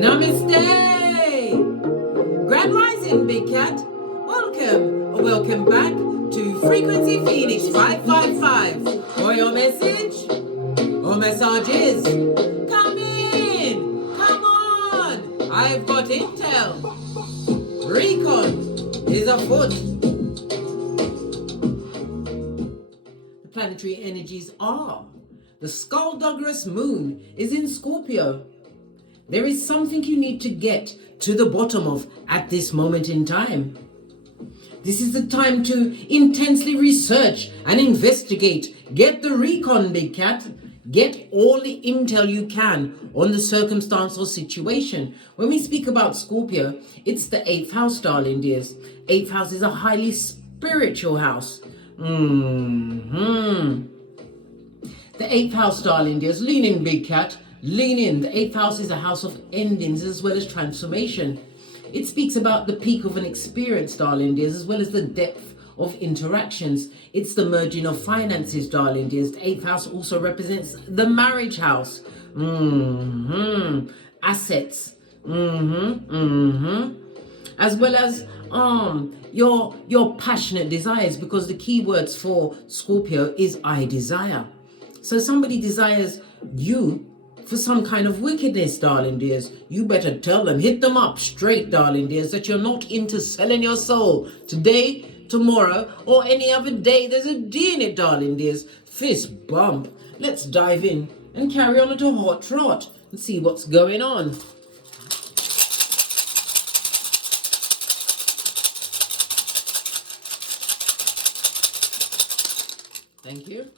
Namaste! Grand Rising, Big Cat. Welcome back to Frequency Phoenix 555. For your message or messages, come in, come on. I've got intel. Recon is afoot. The planetary energies are. The skullduggerous moon is in Scorpio. There is something you need to get to the bottom of at this moment in time. This is the time to intensely research and investigate. Get the recon, Big Cat. Get all the intel you can on the circumstance or situation. When we speak about Scorpio, it's the 8th house, darling dears. 8th house is a highly spiritual house. The 8th house, darling dears. Lean in, Big Cat. Lean in. The 8th house is a house of endings as well as transformation. It speaks about the peak of an experience, darling dears, as well as the depth of interactions. It's the merging of finances, darling dears. The 8th house also represents the marriage house. Assets. As well as your passionate desires, because the key words for Scorpio is I desire. So somebody desires you for some kind of wickedness, darling dears. You better tell them, hit them up straight, darling dears, that you're not into selling your soul today, tomorrow, or any other day. There's a D in it, darling dears. Fist bump. Let's dive in and carry on at a hot trot and see what's going on. Thank you.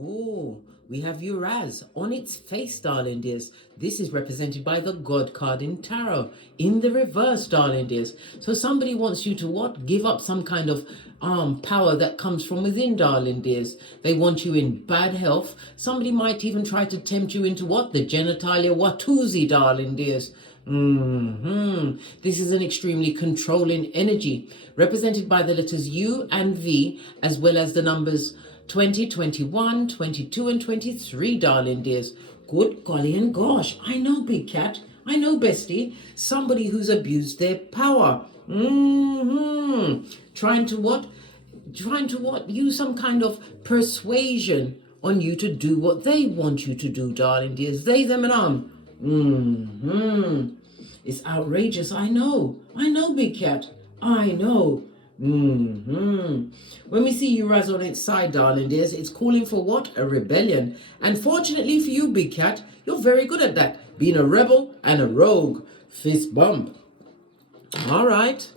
Oh, we have Uraz on its face, darling dears. This is represented by the God card in tarot in the reverse, darling dears. So somebody wants you to what? Give up some kind of power that comes from within, darling dears. They want you in bad health. Somebody might even try to tempt you into what? The genitalia watusi, darling dears. This is an extremely controlling energy represented by the letters U and V, as well as the numbers 20, 21, 22, and 23, darling dears. Good golly and gosh, I know, Big Cat. I know, bestie. Somebody who's abused their power. Trying to what? Use some kind of persuasion on you to do what they want you to do, darling dears. They, them, and It's outrageous. I know, Big Cat. I know. When we see Uraz on its side, darling dears, it's calling for what? A rebellion. And fortunately for you, Big Cat, you're very good at that. Being a rebel and a rogue. Fist bump. All right.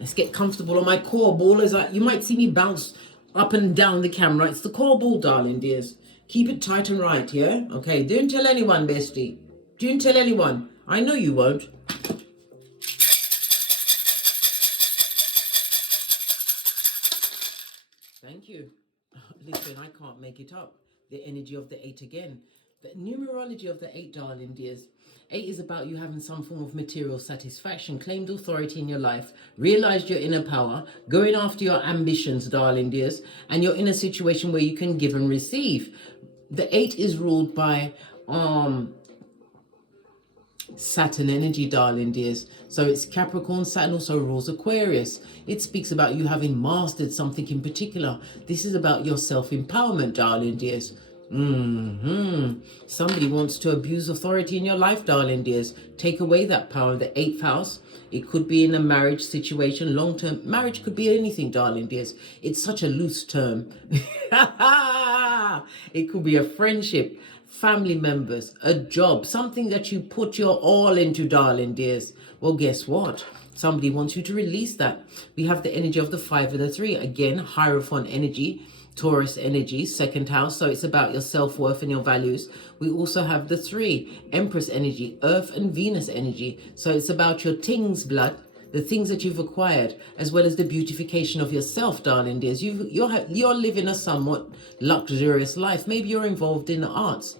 Let's get comfortable on my core ball. You might see me bounce up and down the camera. It's the core ball, darling dears. Keep it tight and right, yeah? Okay, don't tell anyone, bestie. Don't tell anyone. I know you won't. Thank you. Listen, I can't make it up. The energy of the 8 again. The numerology of the 8, darling dears. 8 is about you having some form of material satisfaction, claimed authority in your life, realized your inner power, going after your ambitions, darling dears, and you're in a situation where you can give and receive. The 8 is ruled by Saturn energy, darling dears. So it's Capricorn. Saturn also rules Aquarius. It speaks about you having mastered something in particular. This is about your self-empowerment, darling dears. Somebody wants to abuse authority in your life, darling dears. Take away that power. The 8th house. It could be in a marriage situation, long-term. Marriage could be anything, darling dears. It's such a loose term. It could be a friendship, family members, a job, something that you put your all into, darling dears. Well, guess what? Somebody wants you to release that. We have the energy of the 5 and the 3. Again, Hierophant energy, Taurus energy, 2nd house. So it's about your self-worth and your values. We also have the 3, Empress energy, Earth and Venus energy. So it's about your things, blood, the things that you've acquired, as well as the beautification of yourself, darling dears. You're living a somewhat luxurious life. Maybe you're involved in the arts.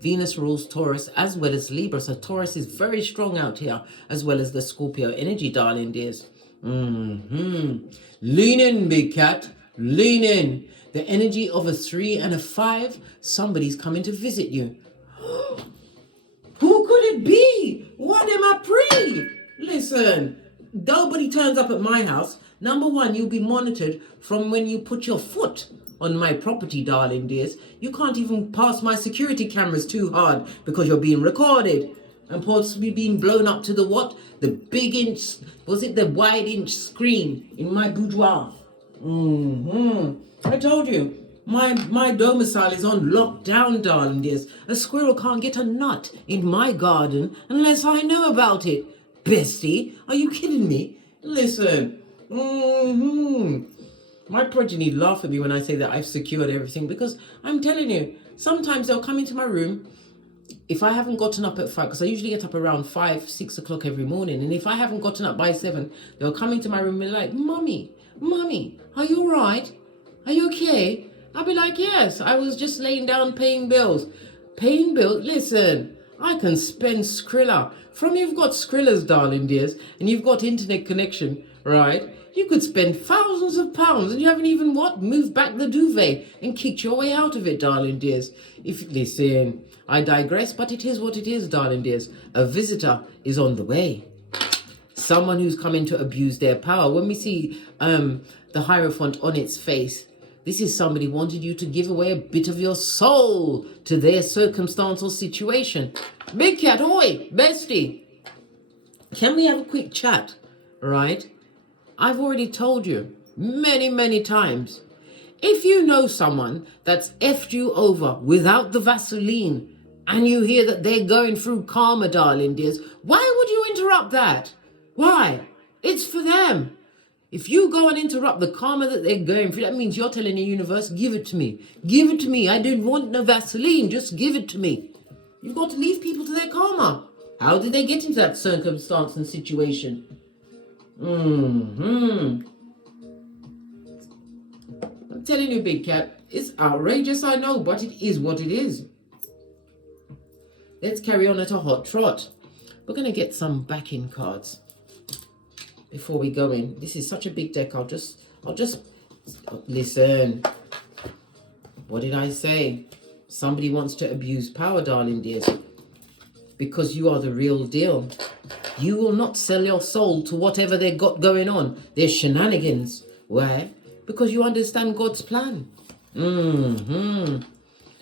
Venus rules Taurus as well as Libra. So Taurus is very strong out here, as well as the Scorpio energy, darling dears. Lean in, Big Cat. Lean in. The energy of a 3 and a 5, somebody's coming to visit you. Who could it be? What am I pre? Listen, nobody turns up at my house. Number one, you'll be monitored from when you put your foot on my property, darling dears. You can't even pass my security cameras too hard because you're being recorded and possibly being blown up to the what? The big inch, was it the wide inch screen in my boudoir? I told you, my domicile is on lockdown, darling dears. A squirrel can't get a nut in my garden unless I know about it. Bestie, are you kidding me? Listen, my progeny laugh at me when I say that I've secured everything, because I'm telling you, sometimes they'll come into my room if I haven't gotten up at 5, because I usually get up around 5, 6 o'clock every morning. And if I haven't gotten up by 7, they'll come into my room and be like, Mommy, are you all right? Are you okay? I'll be like, yes, I was just laying down paying bills. Paying bills? Listen, I can spend Skrilla. From you've got Skrillas, darling dears, and you've got internet connection, right? You could spend thousands of pounds and you haven't even moved back the duvet and kicked your way out of it, darling dears. Listen, I digress, but it is what it is, darling dears. A visitor is on the way. Someone who's coming to abuse their power. When we see the Hierophant on its face, this is somebody wanted you to give away a bit of your soul to their circumstantial situation. Big cat, oi, bestie. Can we have a quick chat, right? I've already told you many times. If you know someone that's effed you over without the Vaseline and you hear that they're going through karma, darling dears, why would you interrupt that? Why? It's for them. If you go and interrupt the karma that they're going through, that means you're telling the universe, give it to me. Give it to me. I don't want no Vaseline. Just give it to me. You've got to leave people to their karma. How did they get into that circumstance and situation? I'm telling you, big cat, it's outrageous, I know, but it is what it is. Let's carry on at a hot trot. We're going to get some backing cards before we go in. This is such a big deck. I'll just listen. What did I say? Somebody wants to abuse power, darling dears, because you are the real deal. You will not sell your soul to whatever they got going on. They're shenanigans. Why? Because you understand God's plan. And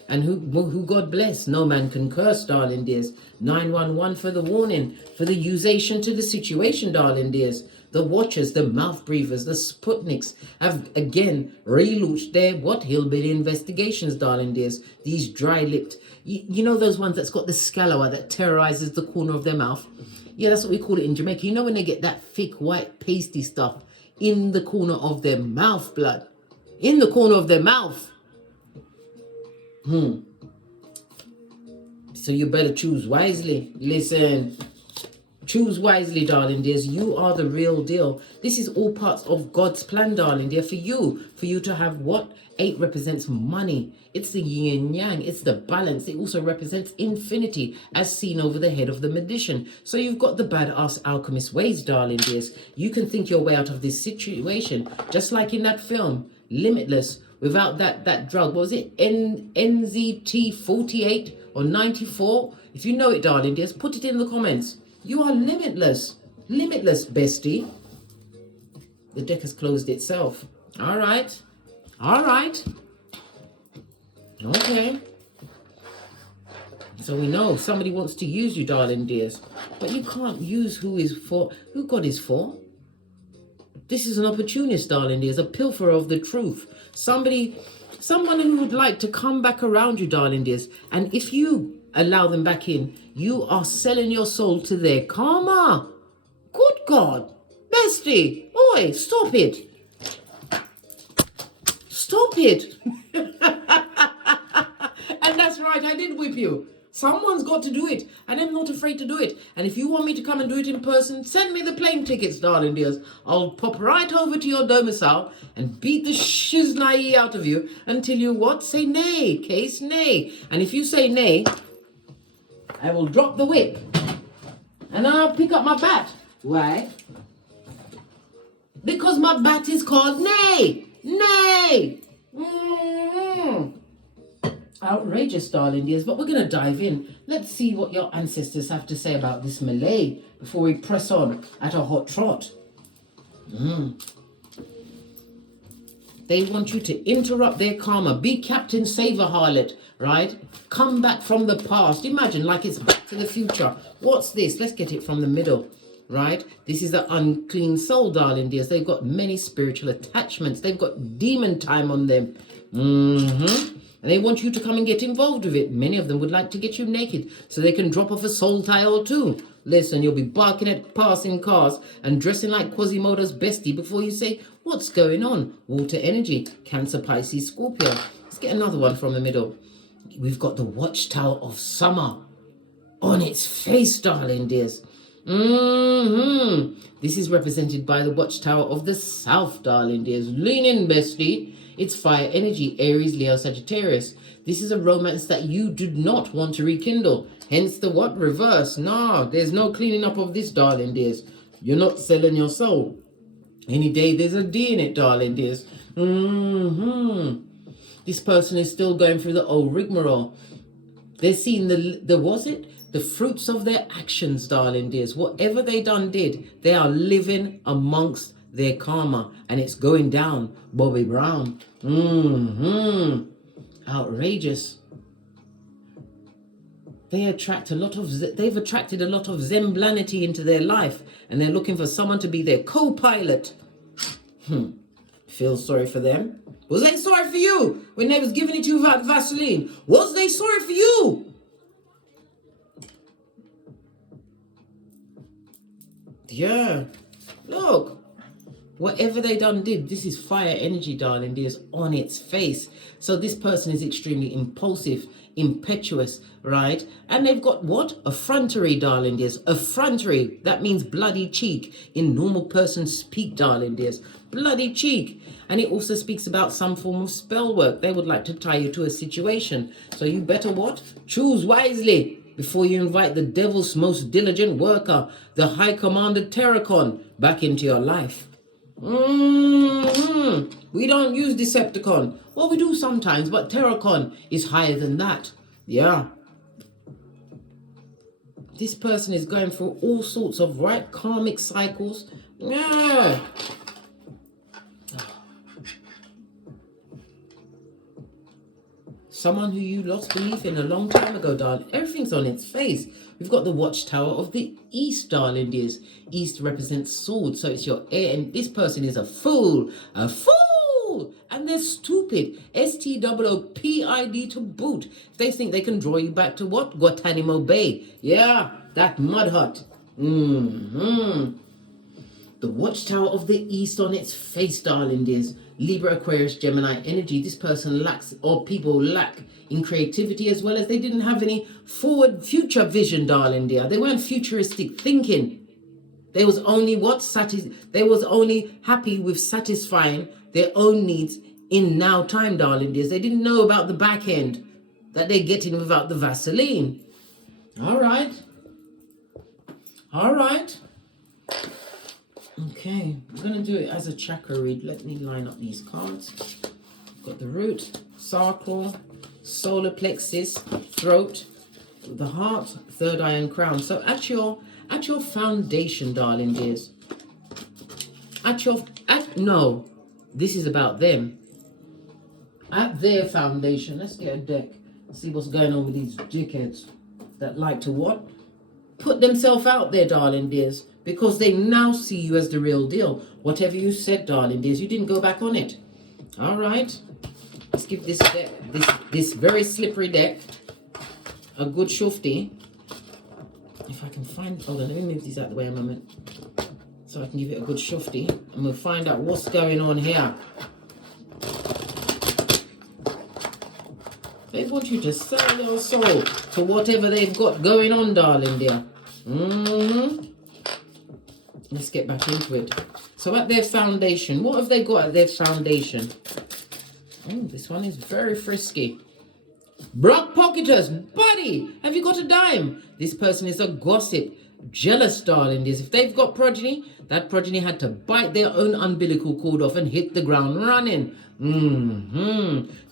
who God bless, no man can curse, darling dears. 911 for the warning, for the usation to the situation, darling dears. The Watchers, the Mouth Breathers, the Sputniks have again relaunched their hillbilly investigations, darling dears. These dry-lipped, you know those ones that's got the scallower that terrorizes the corner of their mouth? Yeah, that's what we call it in Jamaica. You know when they get that thick, white, pasty stuff in the corner of their mouth, blood? In the corner of their mouth. So you better choose wisely. Listen. Choose wisely, darling dears. You are the real deal. This is all parts of God's plan, darling dear, for you to have what? 8 represents money. It's the yin yang. It's the balance. It also represents infinity as seen over the head of the magician. So you've got the badass alchemist ways, darling dears. You can think your way out of this situation, just like in that film, Limitless, without that drug. What was it? NZT 48 or 94? If you know it, darling dears, put it in the comments. You are limitless. Limitless, bestie. The deck has closed itself. All right. Okay. So we know somebody wants to use you, darling dears. But you can't use who God is for. This is an opportunist, darling dears. A pilferer of the truth. Someone who would like to come back around you, darling dears. And if you allow them back in, you are selling your soul to their karma. Good God. Bestie. Oi, stop it. Stop it. And that's right, I did whip you. Someone's got to do it, and I'm not afraid to do it. And if you want me to come and do it in person, send me the plane tickets, darling dears. I'll pop right over to your domicile and beat the shiznai out of you until you what? Say nay, case nay. And if you say nay, I will drop the whip and I'll pick up my bat. Why? Because my bat is called nay. Nay. Outrageous, darling dears. But we're going to dive in. Let's see what your ancestors have to say about this Malay before we press on at a hot trot. They want you to interrupt their karma. Be Captain Saver Harlot, right? Come back from the past. Imagine like it's Back to the Future. What's this? Let's get it from the middle, right? This is the unclean soul, darling dears. They've got many spiritual attachments. They've got demon time on them. And they want you to come and get involved with it. Many of them would like to get you naked so they can drop off a soul tie or two. Listen, you'll be barking at passing cars and dressing like Quasimodo's bestie before you say, what's going on? Water energy, Cancer, Pisces, Scorpio. Let's get another one from the middle. We've got the Watchtower of Summer on its face, darling dears. This is represented by the Watchtower of the South, darling dears. Lean in, bestie. It's fire energy, Aries, Leo, Sagittarius. This is a romance that you do not want to rekindle. Hence the what? Reverse. No, there's no cleaning up of this, darling dears. You're not selling your soul. Any day there's a D in it, darling dears. This person is still going through the old rigmarole. They're seeing the fruits of their actions, darling dears. Whatever they did, they are living amongst their karma, and it's going down. Bobby Brown. Outrageous. They've attracted a lot of zemblanity into their life, and they're looking for someone to be their co-pilot. Feel sorry for them. Was they sorry for you when they was giving it to you without Vaseline? Was they sorry for you? Yeah. Look. Whatever they did, this is fire energy, darling dears, on its face. So this person is extremely impulsive, impetuous, right? And they've got what? Effrontery, darling dears. Effrontery. That means bloody cheek. In normal person speak, darling dears. Bloody cheek. And it also speaks about some form of spell work. They would like to tie you to a situation. So you better what? Choose wisely before you invite the devil's most diligent worker, the High Commander Terracon, back into your life. We don't use Decepticon. Well, we do sometimes, but Terracon is higher than that. Yeah. This person is going through all sorts of karmic cycles. Yeah. Someone who you lost belief in a long time ago, darling. Everything's on its face. We've got the Watchtower of the East, darling dears. East represents sword, so it's your air. And this person is a fool. A fool! And they're stupid. STOOPID to boot. They think they can draw you back to what? Guantanamo Bay. Yeah, that mud hut. The Watchtower of the East on its face, darling dears. Libra, Aquarius, Gemini energy. This person lacks, or people lack, in creativity, as well as they didn't have any forward future vision, darling dear. They weren't futuristic thinking. They was only they was only happy with satisfying their own needs in now time, darling dears. They didn't know about the back end that they're getting without the Vaseline. All right. Okay, I'm going to do it as a chakra read. Let me line up these cards. Got the root, sacral, solar plexus, throat, the heart, third eye and crown. So at your foundation, darling dears. No, this is about them. At their foundation. Let's get a deck. See what's going on with these dickheads that like to what? Put themselves out there, darling dears. Because they now see you as the real deal. Whatever you said, darling dears, you didn't go back on it. All right. Let's give this deck, this very slippery deck, a good shufti. If I can find, hold on, let me move these out of the way a moment. So I can give it a good shufti. And we'll find out what's going on here. They want you to sell your soul to whatever they've got going on, darling dear. Let's get back into it. So at their foundation, what have they got at their foundation? Oh, this one is very frisky. Brock pocketers, buddy, have you got a dime? This person is a gossip. jealous, darling dears. If they've got progeny, that progeny had to bite their own umbilical cord off and hit the ground running.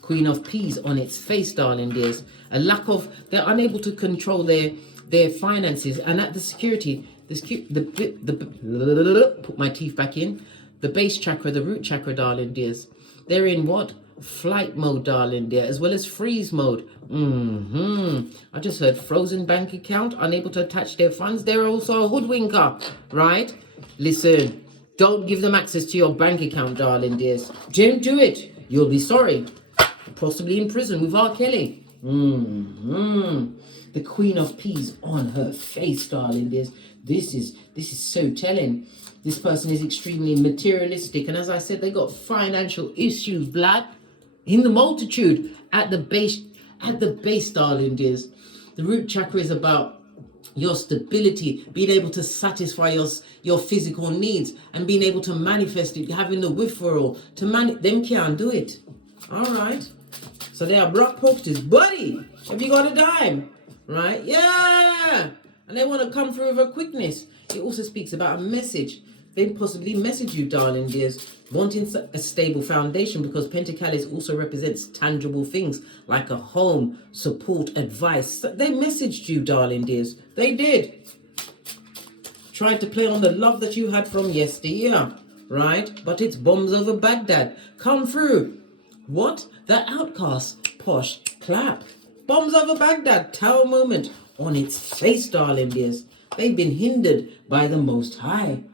Queen of Peas on its face, darling dears. A lack of, they're unable to control their finances, and at the security, put my teeth back in, the base chakra, the root chakra, darling dears. They're in what? Flight mode, darling dear, as well as freeze mode. I just heard frozen bank account, unable to attach their funds. They're also a hoodwinker, right? Listen, don't give them access to your bank account, darling dears. Don't do it. You'll be sorry. Possibly in prison with R. Kelly. The Queen of Peas on her face, darling dears. This is so telling. This person is extremely materialistic, and as I said, they got financial issues, blood, in the multitude. At the base, darling dears. The root chakra is about your stability, being able to satisfy your physical needs, and being able to manifest it, having the withdrawal to them can't do it. All right. So they are block posters. Buddy, have you got a dime? Right? Yeah. And they want to come through with a quickness. It also speaks about a message. They possibly message you, darling dears, wanting a stable foundation, because Pentacalis also represents tangible things like a home, support, advice. They messaged you, darling dears. They did. Tried to play on the love that you had from yesteryear, right? But it's bombs over Baghdad. Come through. What? The outcast. Posh. Clap. Bombs over Baghdad. Tower moment on its face, darling dears. They've been hindered by the Most High.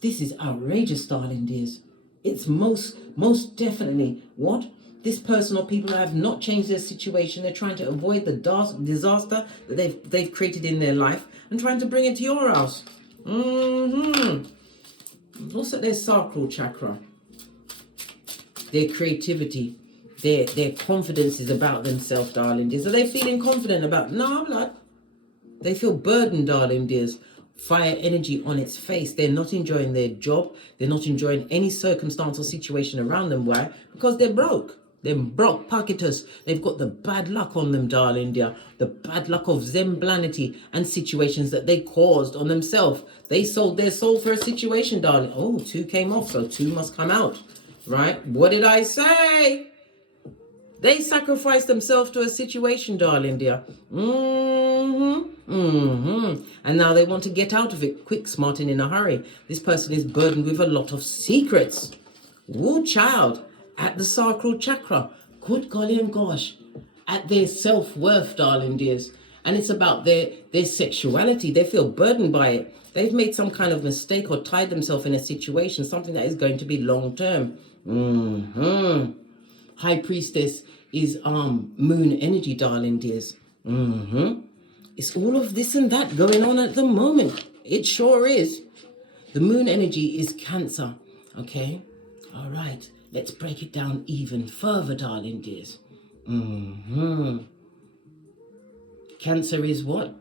This is outrageous, darling dears. It's most definitely what? This person or people have not changed their situation. They're trying to avoid the disaster that they've created in their life and trying to bring it to your house. Also their sacral chakra. Their creativity. Their confidence is about themselves, darling dears. Are they feeling confident about? No, blood. They feel burdened, darling dears. Fire energy on its face. They're not enjoying their job. They're not enjoying any circumstance or situation around them. Why? Because they're broke. They're broke pocketers. They've got the bad luck on them, darling dear. The bad luck of zemblanity and situations that they caused on themselves. They sold their soul for a situation, darling. Oh, 2 came off, so 2 must come out. Right? What did I say? They sacrificed themselves to a situation, darling dear. And now they want to get out of it quick, smart, and in a hurry. This person is burdened with a lot of secrets. Woo, child. At the sacral chakra. Good golly and gosh. At their self-worth, darling dears. And it's about their sexuality. They feel burdened by it. They've made some kind of mistake or tied themselves in a situation, something that is going to be long-term. High Priestess is moon energy, darling dears. It's all of this and that going on at the moment. It sure is. The moon energy is Cancer. Okay? All right. Let's break it down even further, darling dears. Cancer is what?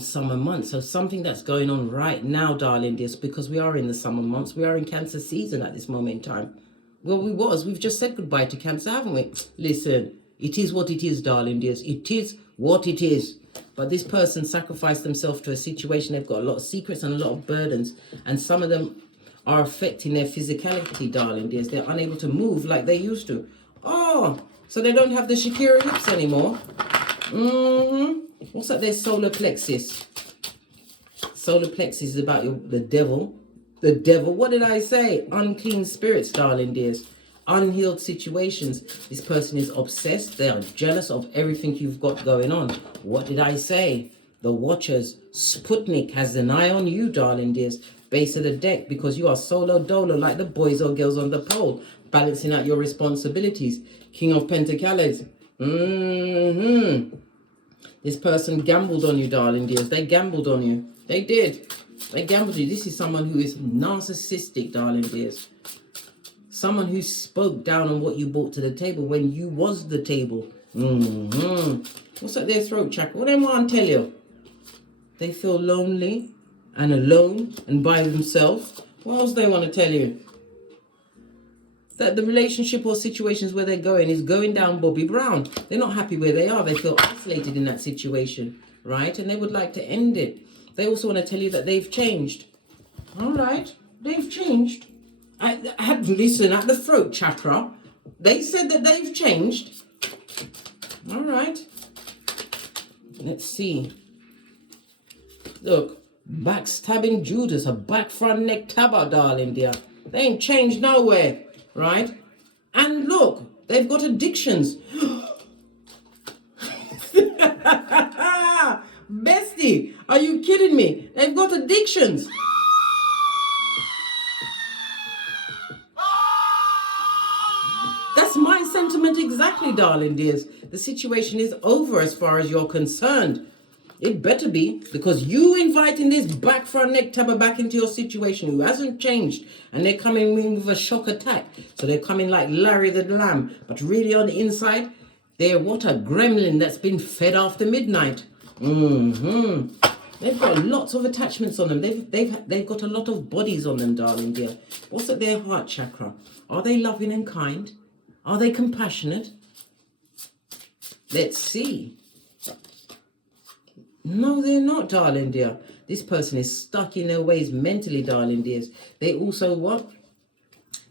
Summer months. So something that's going on right now, darling dears, because we are in the summer months. We are in Cancer season at this moment in time. Well, we've just said goodbye to Cancer, haven't we? Listen, it is what it is, darling dears. It is what it is. But this person sacrificed themselves to a situation. They've got a lot of secrets and a lot of burdens. And some of them are affecting their physicality, darling dears. They're unable to move like they used to. Oh, so they don't have the Shakira hips anymore. What's that? Their solar plexus. Solar plexus is about the devil. The devil, what did I say? Unclean spirits, darling dears. Unhealed situations. This person is obsessed. They are jealous of everything you've got going on. What did I say? The Watchers. Sputnik has an eye on you, darling dears. Base of the deck, because you are solo dolo like the boys or girls on the pole. Balancing out your responsibilities. King of Pentacles. This person gambled on you, darling dears. They gambled on you. They did. They gambled on you. This is someone who is narcissistic, darling dears. Someone who spoke down on what you brought to the table when you was the table. What's at their throat chakra? What do they want to tell you? They feel lonely and alone and by themselves. What else do they want to tell you? That the relationship or situations where they're going is going down Bobby Brown. They're not happy where they are. They feel isolated in that situation. right? And they would like to end it. They also want to tell you that they've changed. All right, they've changed. I had listen at the throat chakra. They said that they've changed. All right. Let's see. Look, backstabbing Judas, a back front neck tabber, darling dear. They ain't changed nowhere, right? And look, they've got addictions. Bestie, are you kidding me? They've got addictions. That's my sentiment exactly, darling dears. The situation is over as far as you're concerned. It better be, because you inviting this back front neck tabber back into your situation who hasn't changed, and they're coming in with a shock attack. So they're coming like Larry the Lamb, but really on the inside, they're what a gremlin that's been fed after midnight. They've got lots of attachments on them. They've got a lot of bodies on them, darling dear. What's at their heart chakra? Are they loving and kind? Are they compassionate? Let's see. No, they're not, darling dear. This person is stuck in their ways mentally, darling dears. They also what?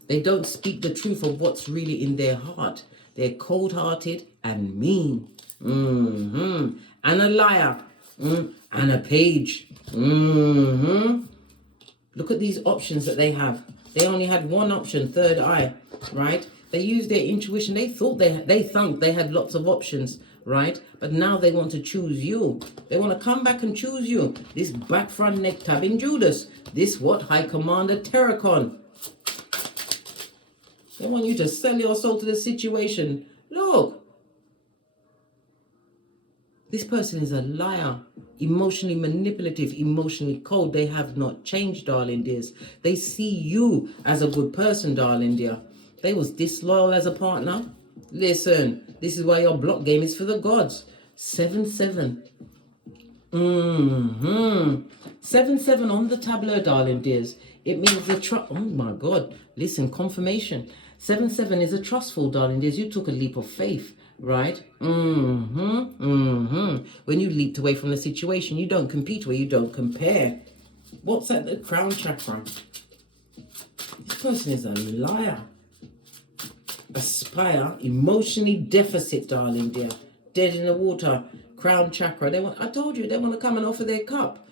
They don't speak the truth of what's really in their heart. They're cold-hearted and mean. And a liar. And a page. Look at these options that they have. They only had one option, third eye, right? They used their intuition. They thought they thought they had lots of options, right? But now they want to choose you. They want to come back and choose you. This back front neck tabbing Judas. This what? High Commander Terracon. They want you to sell your soul to the situation. Look. This person is a liar. Emotionally manipulative, emotionally cold. They have not changed, darling dears. They see you as a good person, darling dear. They was disloyal as a partner. Listen, this is why your block game is for the gods. 7-7. 7-7 on the tableau, darling dears. It means the trust. Oh my God. Listen, confirmation. 7-7 is a trustful, darling dears. You took a leap of faith, right? When you leaped away from the situation, you don't compete where you don't compare. What's at the crown chakra? This person is a liar. Aspire, emotionally deficit, darling dear. Dead in the water, crown chakra. I told you, they want to come and offer their cup.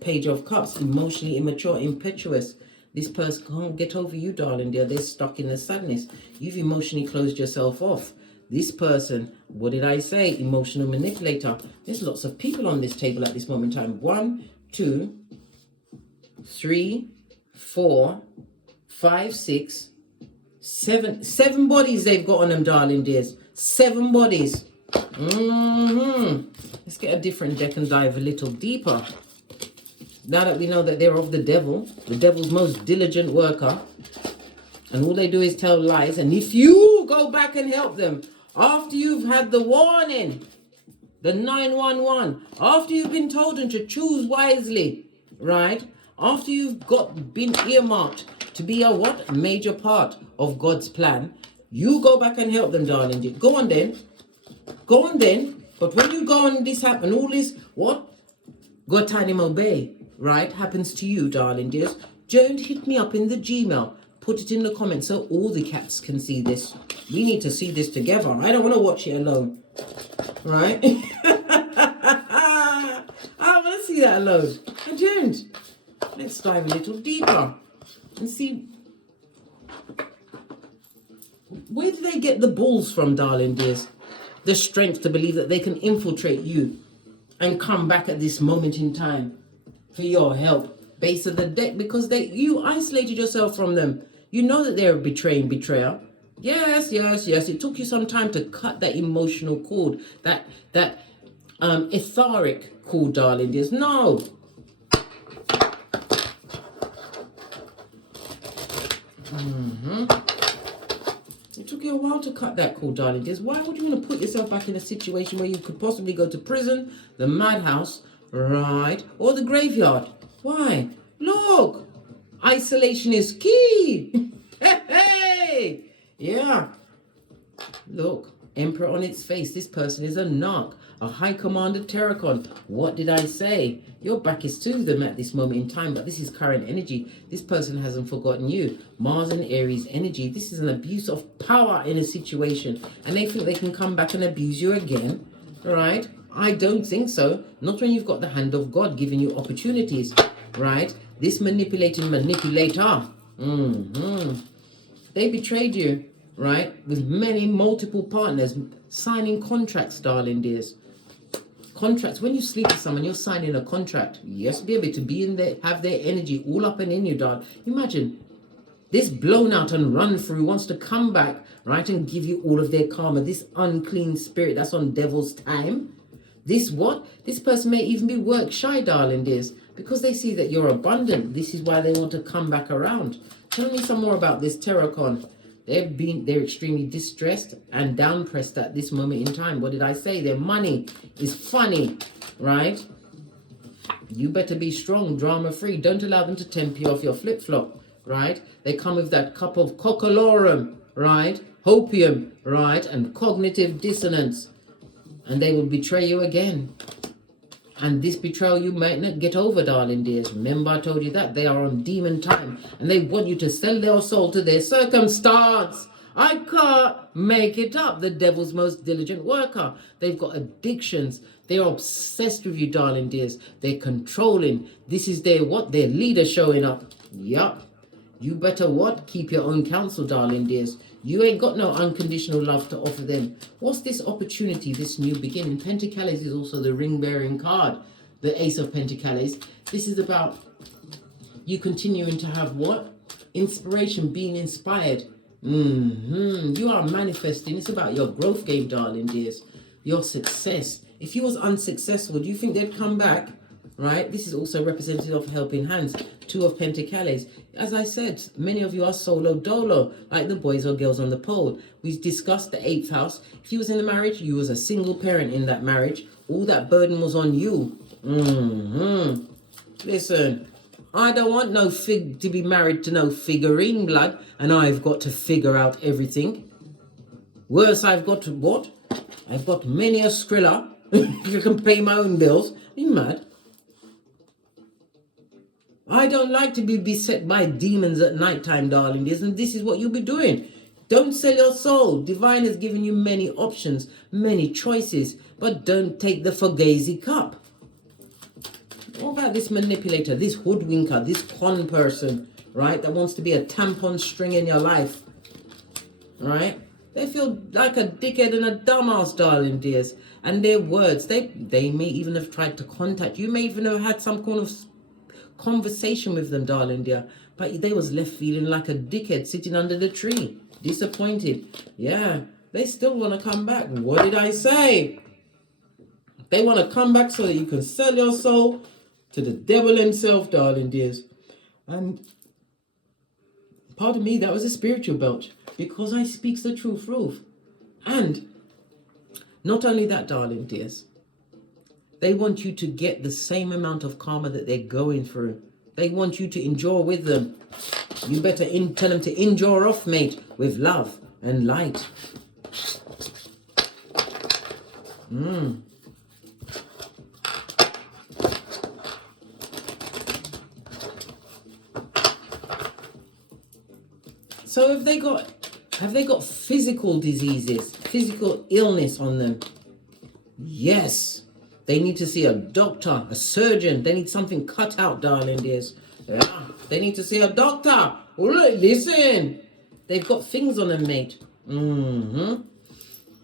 Page of Cups, emotionally immature, impetuous. This person can't get over you, darling dear. They're stuck in the sadness. You've emotionally closed yourself off. This person, what did I say? Emotional manipulator. There's lots of people on this table at this moment in time. 1, 2, 3, 4, 5, 6, 7. 7 bodies they've got on them, darling dears. 7 bodies. Let's get a different deck and dive a little deeper. Now that we know that they're of the devil's most diligent worker, and all they do is tell lies, and if you go back and help them, after you've had the warning, the 911, after you've been told to choose wisely, right? After you've been earmarked to be a what? Major part of God's plan, you go back and help them, darling. Go on then. Go on then. But when you go and this happen, all this, what? God time him obey, right? Happens to you, darling dears. Don't hit me up in the Gmail. Put it in the comments so all the cats can see this. We need to see this together. I don't want to watch it alone. Right? I don't want to see that alone. I don't. Let's dive a little deeper and see. Where do they get the balls from, darling dears? The strength to believe that they can infiltrate you and come back at this moment in time for your help. Base of the deck, because you isolated yourself from them. You know that they're a betrayer. Yes. It took you some time to cut that emotional cord, that etheric cord, darling dears. No. It took you a while to cut that cord, darling dears. Why would you want to put yourself back in a situation where you could possibly go to prison, the madhouse, right, or the graveyard? Why? Look, isolation is key. Hey, yeah. Look, Emperor on its face. This person is a narc, a high commander Terracon. What did I say? Your back is to them at this moment in time, but this is current energy. This person hasn't forgotten you. Mars and Aries energy. This is an abuse of power in a situation, and they think they can come back and abuse you again, right? I don't think so. Not when you've got the hand of God giving you opportunities, right? This manipulator, they betrayed you, right? With multiple partners, signing contracts, darling dears. Contracts. When you sleep with someone, you're signing a contract. Yes, baby, to be in there, have their energy all up and in you, darling. Imagine this blown out and run through wants to come back, right, and give you all of their karma. This unclean spirit that's on devil's time. This person may even be work shy, darling dears, because they see that you're abundant. This is why they want to come back around. Tell me some more about this Terracon. They're extremely distressed and downpressed at this moment in time. What did I say? Their money is funny, right? You better be strong, drama free. Don't allow them to tempt you off your flip flop, right? They come with that cup of cockalorum, right? Hopium, right? And cognitive dissonance. And they will betray you again. And this betrayal you might not get over, darling dears. Remember I told you that. They are on demon time. And they want you to sell their soul to their circumstance. I can't make it up. The devil's most diligent worker. They've got addictions. They're obsessed with you, darling dears. They're controlling. This is their leader showing up. Yup. You better keep your own counsel, darling dears. You ain't got no unconditional love to offer them. What's this opportunity, this new beginning? Pentacles is also the ring-bearing card, the Ace of Pentacles. This is about you continuing to have inspiration, being inspired. You are manifesting. It's about your growth game, darling dears. Your success. If you was unsuccessful, do you think they'd come back? Right? This is also representative of helping hands. Two of Pentacles. As I said, many of you are solo dolo, like the boys or girls on the pole. We discussed the 8th house. If you was in a marriage, you was a single parent in that marriage. All that burden was on you. Listen, I don't want to be married to no figurine blood, and I've got to figure out everything. Worse, I've got to I've got many a Skrilla. You can pay my own bills. Are you mad? I don't like to be beset by demons at night time, darling. And this is what you'll be doing. Don't sell your soul. Divine has given you many options, many choices, but don't take the fugazi cup. What about this manipulator, this hoodwinker, this con person, right, that wants to be a tampon string in your life, right? They feel like a dickhead and a dumbass, darling dears. And their words, they may even have tried to contact you. You may even have had some kind of conversation with them, darling dear, but they was left feeling like a dickhead sitting under the tree, disappointed. Yeah, they still want to come back. What did I say? They want to come back so that you can sell your soul to the devil himself, darling dears. And pardon me, that was a spiritual belch, because I speaks the truth. And not only that, darling dears, they want you to get the same amount of karma that they're going through. They want you to endure with them. You better tell them to endure off, mate, with love and light. So have they got physical diseases, physical illness on them? Yes. They need to see a doctor, a surgeon. They need something cut out, darling dears. Yeah, they need to see a doctor. All right, listen. They've got things on them, mate.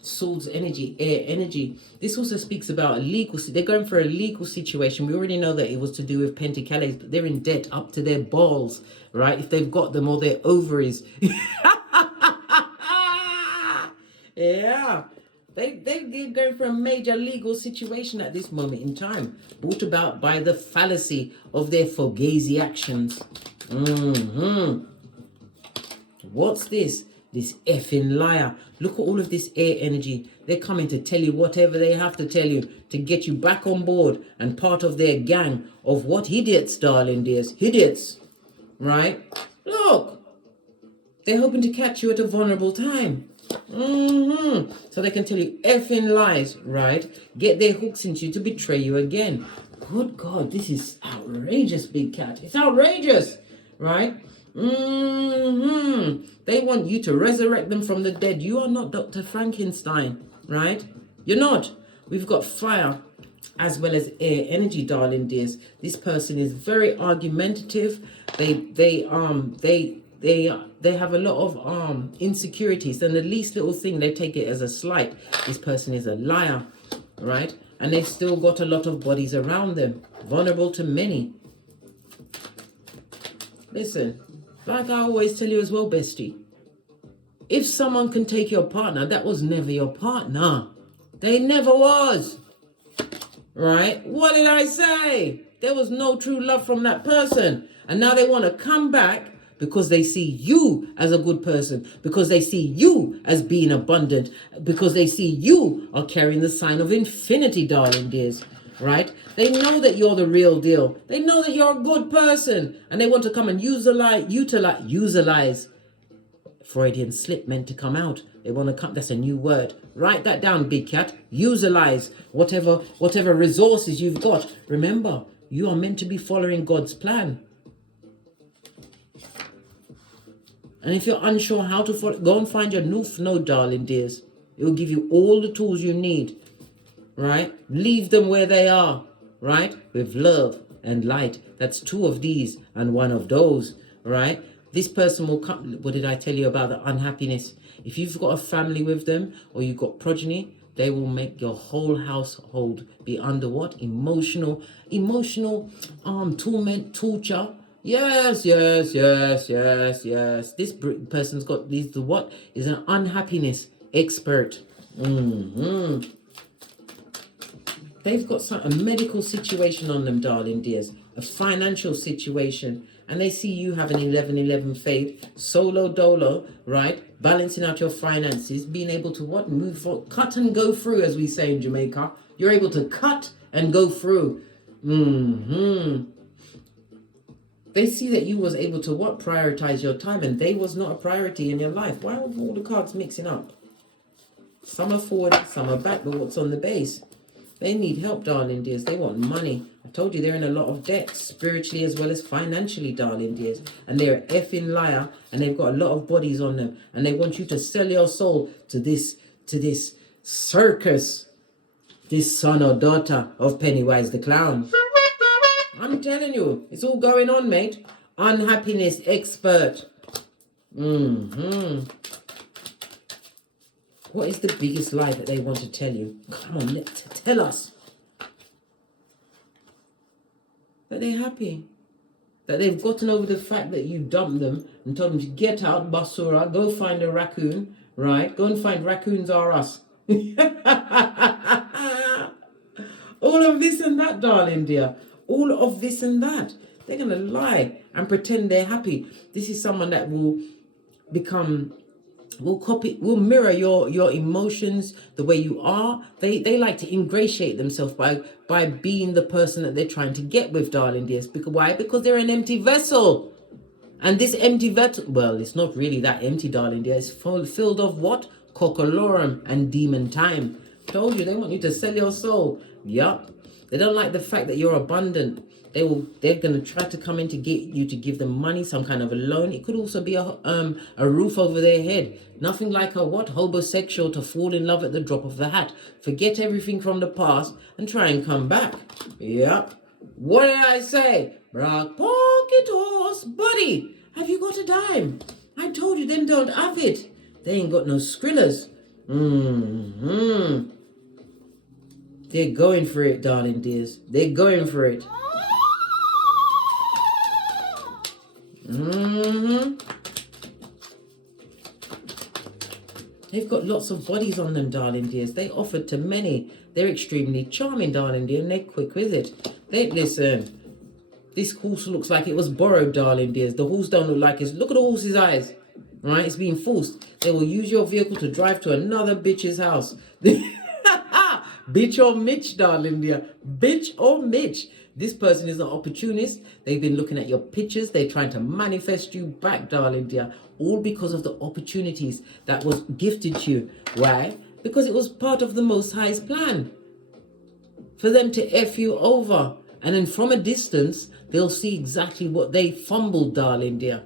Swords energy, air energy. This also speaks about a legal. They're going for a legal situation. We already know that it was to do with Pentacles, but they're in debt up to their balls, right? If they've got them, or their ovaries. Yeah. They're going for a major legal situation at this moment in time, brought about by the fallacy of their fugazi actions. What's this? This effing liar. Look at all of this air energy. They're coming to tell you whatever they have to tell you to get you back on board and part of their gang of what idiots, darling dears. Idiots. Right? Look. They're hoping to catch you at a vulnerable time. So they can tell you effing lies, right? Get their hooks into you to betray you again. Good God, this is outrageous, big cat. It's outrageous, right? They want you to resurrect them from the dead. You are not Dr. Frankenstein, right? You're not. We've got fire as well as air energy, darling dears. This person is very argumentative. They have a lot of insecurities, and the least little thing they take it as a slight. This person is a liar, right? And they've still got a lot of bodies around them, vulnerable to many. Listen, like I always tell you as well, bestie, if someone can take your partner, that was never your partner. They never was. Right? What did I say? There was no true love from that person. And now they want to come back because they see you as a good person, because they see you as being abundant, because they see you are carrying the sign of infinity, darling dears. Right? They know that you're the real deal. They know that you're a good person, and they want to come and utilize. Freudian slip meant to come out. They want to come. That's a new word. Write that down, big cat. Utilize whatever resources you've got. Remember, you are meant to be following God's plan. And if you're unsure how to follow, go and find your Noof node, darling dears. It will give you all the tools you need. Right? Leave them where they are. Right? With love and light. That's two of these and one of those. Right? This person will come. What did I tell you about the unhappiness? If you've got a family with them or you've got progeny, they will make your whole household be under what? Emotional torment, torture. Yes. This person's got these. The what is an unhappiness expert. They've got a medical situation on them, darling dears, a financial situation, and they see you have an 11-11 faith, solo dolo, right? Balancing out your finances, being able to what? Move forward, cut and go through, as we say in Jamaica. You're able to cut and go through. They see that you was able to what? Prioritize your time, and they was not a priority in your life. Why are all the cards mixing up? Some are forward, some are back, but what's on the base? They need help, darling dears. They want money. I told you they're in a lot of debt, spiritually as well as financially, darling dears. And they're an effing liar, and they've got a lot of bodies on them. And they want you to sell your soul to this circus, this son or daughter of Pennywise the Clown. I'm telling you, it's all going on, mate. Unhappiness expert. What is the biggest lie that they want to tell you? Come on, tell us. That they're happy. That they've gotten over the fact that you dumped them and told them to get out, Basura, go find a raccoon, right? Go and find raccoons are us. All of this and that, darling dear. All of this and that. They're going to lie and pretend they're happy. This is someone that will mirror your emotions, the way you are. They like to ingratiate themselves by being the person that they're trying to get with, darling dears. Why? Because they're an empty vessel. And this empty vessel, well, it's not really that empty, darling dear. It's filled of what? Cockalorum and demon time. Told you, they want you to sell your soul. Yup. They don't like the fact that you're abundant. They're going to try to come in to get you to give them money, some kind of a loan. It could also be a roof over their head. Nothing like a what? Homosexual to fall in love at the drop of the hat. Forget everything from the past and try and come back. Yep. What did I say? Brock pocket horse, buddy. Have you got a dime? I told you them don't have it. They ain't got no skrillers. They're going for it, darling dears. They're going for it. They've got lots of bodies on them, darling dears. They offered to many. They're extremely charming, darling dear, and they're quick with it. Listen. This horse looks like it was borrowed, darling dears. The horse don't look like it's. Look at the horse's eyes. Right? It's being forced. They will use your vehicle to drive to another bitch's house. Bitch or Mitch, darling dear. Bitch or Mitch. This person is an opportunist. They've been looking at your pictures. They're trying to manifest you back, darling dear. All because of the opportunities that was gifted to you. Why? Because it was part of the Most High's plan for them to F you over. And then from a distance, they'll see exactly what they fumbled, darling dear.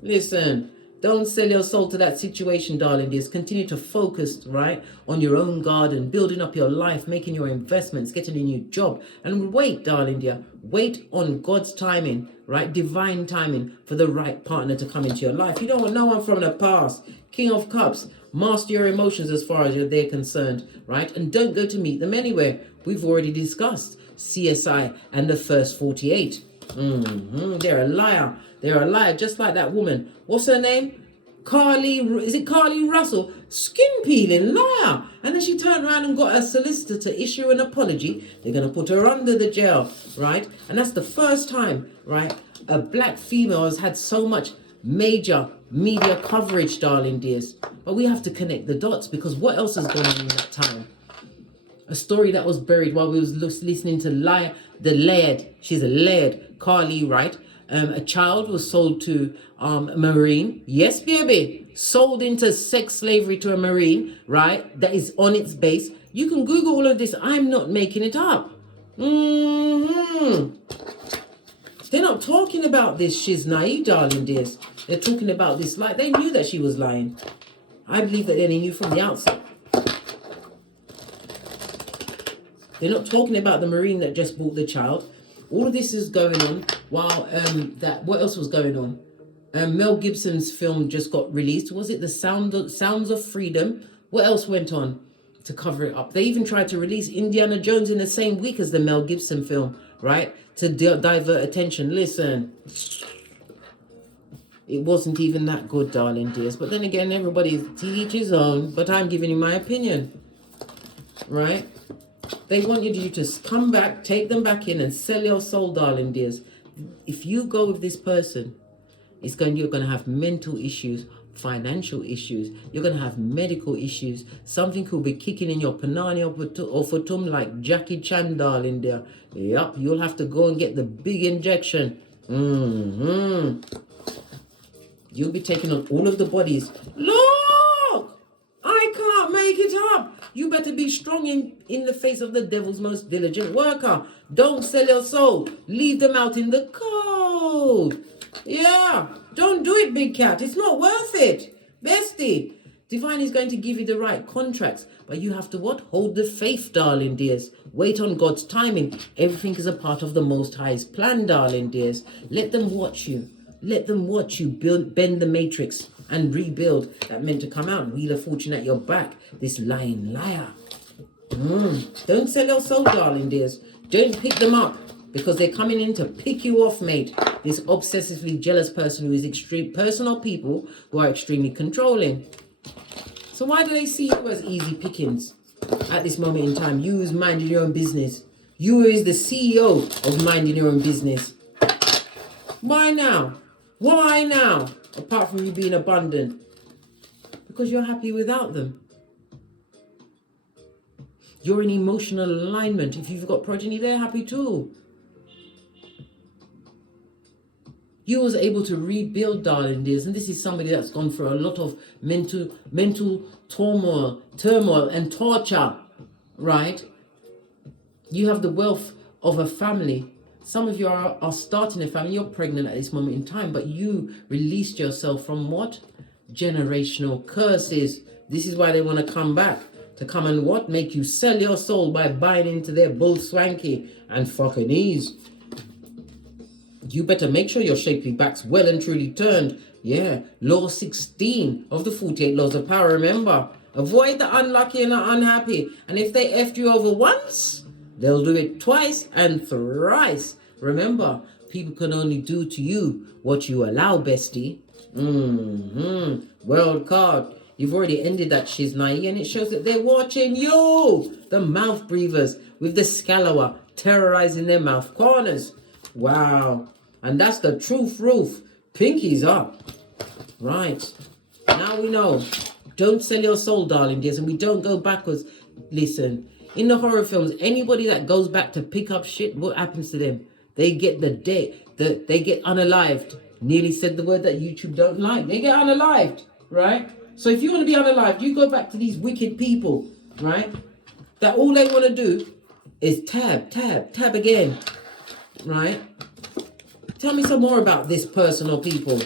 Listen, don't sell your soul to that situation, darling dears. Continue to focus, right, on your own garden, building up your life, making your investments, getting a new job. And wait, darling dear, wait on God's timing, right, divine timing for the right partner to come into your life. You don't want no one from the past. King of Cups, master your emotions as far as they're concerned, right? And don't go to meet them anywhere. We've already discussed CSI and the first 48. They're a liar. They're a liar, just like that woman. What's her name? Is it Carly Russell? Skin peeling liar. And then she turned around and got a solicitor to issue an apology. They're going to put her under the jail, right? And that's the first time, right, a black female has had so much major media coverage, darling dears. But we have to connect the dots, because what else has gone on in that time? A story that was buried while we was listening to the Laird. She's a Laird, Carly, right? A child was sold to a Marine. Yes, baby. Sold into sex slavery to a Marine, right? That is on its base. You can Google all of this. I'm not making it up. They're not talking about this. She's naive, darling dears. They're talking about this like they knew that she was lying. I believe that they knew from the outset. They're not talking about the Marine that just bought the child. All of this is going on while what else was going on? Mel Gibson's film just got released. Was it the Sounds of Freedom? What else went on to cover it up? They even tried to release Indiana Jones in the same week as the Mel Gibson film, right? To divert attention. Listen, it wasn't even that good, darling dears. But then again, everybody to each his own. But I'm giving you my opinion, right? They wanted you to come back, take them back in and sell your soul, darling dears. If you go with this person, you're going to have mental issues, financial issues. You're going to have medical issues. Something could be kicking in your panani or futum like Jackie Chan, darling dear. Yup, you'll have to go and get the big injection. You'll be taking on all of the bodies. Look, I can't make it up. You better be strong in the face of the devil's most diligent worker. Don't sell your soul. Leave them out in the cold. Yeah, don't do it, big cat. It's not worth it. Bestie, Divine is going to give you the right contracts. But you have to what? Hold the faith, darling dears. Wait on God's timing. Everything is a part of the Most High's plan, darling dears. Let them watch you. Let them watch you bend the matrix and rebuild that meant to come out. Wheel of Fortune at your back. This lying liar. Don't sell your soul, darling dears. Don't pick them up, because they're coming in to pick you off, mate. This obsessively jealous person who is extreme, personal people who are extremely controlling. So why do they see you as easy pickings at this moment in time? You is minding your own business. You is the CEO of minding your own business. Why now? Why now? Apart from you being abundant. Because you're happy without them. You're in emotional alignment. If you've got progeny, they're happy too. You was able to rebuild, darling dears, and this is somebody that's gone through a lot of mental turmoil and torture, right? You have the wealth of a family. Some of you are starting a family. You're pregnant at this moment in time, but you released yourself from what? Generational curses. This is why they want to come back. To come and what? Make you sell your soul by buying into their bull swanky and fucking ease. You better make sure your shapely back's well and truly turned. Yeah, law 16 of the 48 laws of power, remember. Avoid the unlucky and the unhappy. And if they effed you over once, they'll do it twice and thrice. Remember, people can only do to you what you allow, bestie. World card. You've already ended that shiznai, and it shows that they're watching you. The mouth breathers with the scallower terrorizing their mouth corners. Wow. And that's the truth roof. Pinkies up. Right. Now we know Don't sell your soul, darling dears, and we don't go backwards. Listen, in the horror films, anybody that goes back to pick up shit, what happens to them? They get they get unalived. Nearly said the word that YouTube don't like. They get unalived, right? So if you want to be unalived, you go back to these wicked people, right? That all they want to do is tab again, right? Tell me some more about this person or people.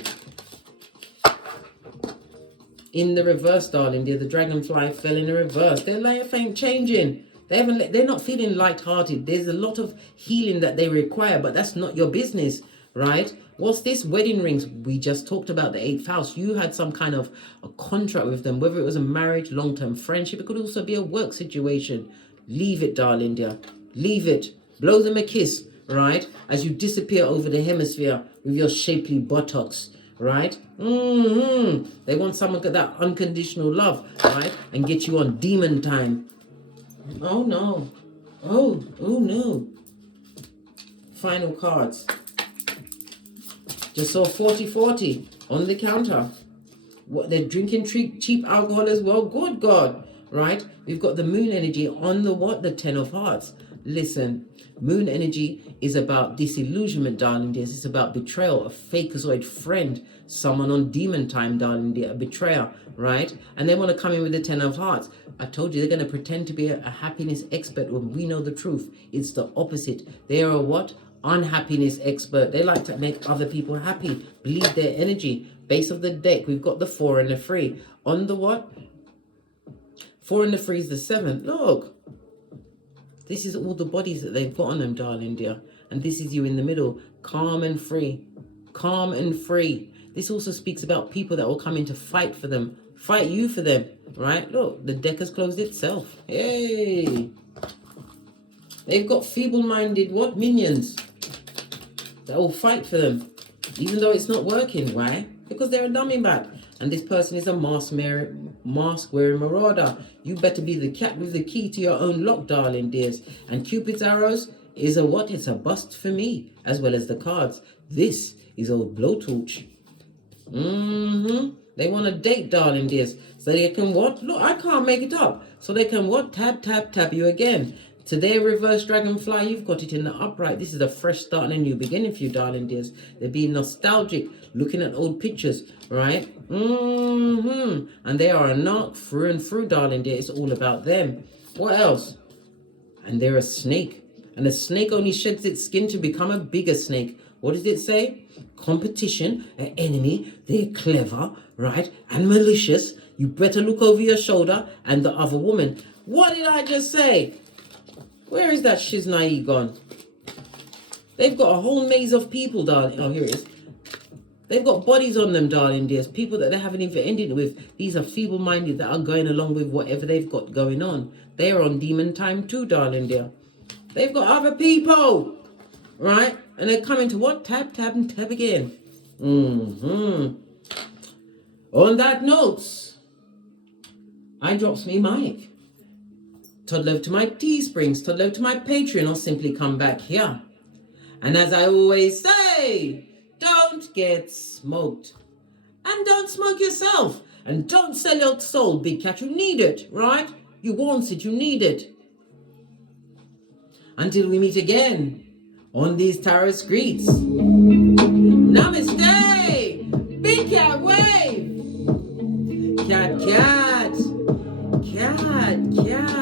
In the reverse, darling dear, the dragonfly fell in the reverse. Their life ain't changing. They're not feeling light-hearted. There's a lot of healing that they require, but that's not your business, right? What's this? Wedding rings. We just talked about the 8th house. You had some kind of a contract with them, whether it was a marriage, long-term friendship. It could also be a work situation. Leave it, darling dear. Leave it. Blow them a kiss, right? As you disappear over the hemisphere with your shapely buttocks, right? They want someone to get that unconditional love, right? And get you on demon time. Oh no. Oh no. Final cards. Just saw 40-40 on the counter. What, they're drinking cheap alcohol as well? Good God, right? We've got the moon energy on the what? The 10 of hearts. Listen, moon energy is about disillusionment, darling dears. It's about betrayal, a fakeozoid friend, someone on demon time, darling dear, a betrayer, right? And they want to come in with the 10 of hearts. I told you they're going to pretend to be a happiness expert when we know the truth. It's the opposite. They are a what? Unhappiness expert. They like to make other people happy. Believe their energy. Base of the deck, we've got the 4 and the 3. On the what? 4 and the 3 is the 7. Look. This is all the bodies that they've got on them, darling dear. And this is you in the middle. Calm and free. Calm and free. This also speaks about people that will come in to fight for them. Fight you for them. Right? Look, the deck has closed itself. Hey. They've got feeble-minded what? Minions. That will fight for them. Even though it's not working. Why? Because they're a dummy bat. And this person is a mask-wearing marauder. You better be the cat with the key to your own lock, darling dears. And Cupid's arrows is a what? It's a bust for me, as well as the cards. This is old blowtorch. They want to date, darling dears. So they can what? Look, I can't make it up. So they can what? Tab you again. Today, reverse dragonfly, you've got it in the upright. This is a fresh start and a new beginning for you, darling dears. They're being nostalgic, looking at old pictures, right? And they are a narc through and through, darling dear. It's all about them. What else? And they're a snake. And a snake only sheds its skin to become a bigger snake. What does it say? Competition, an enemy. They're clever, right? And malicious. You better look over your shoulder and the other woman. What did I just say? Where is that shiznai gone? They've got a whole maze of people, darling. Oh, here it is. They've got bodies on them, darling dears. People that they haven't even ended with. These are feeble-minded that are going along with whatever they've got going on. They are on demon time too, darling dear. They've got other people, right? And they're coming to what? Tab and tab again. On that note, I drops me mic. Toddler to my Teesprings, toddler to my Patreon, or simply come back here. And as I always say, don't get smoked. And don't smoke yourself. And don't sell your soul, big cat. You need it, right? You want it, you need it. Until we meet again on these tarot streets. Namaste! Big cat wave! Cat, cat! Cat, cat!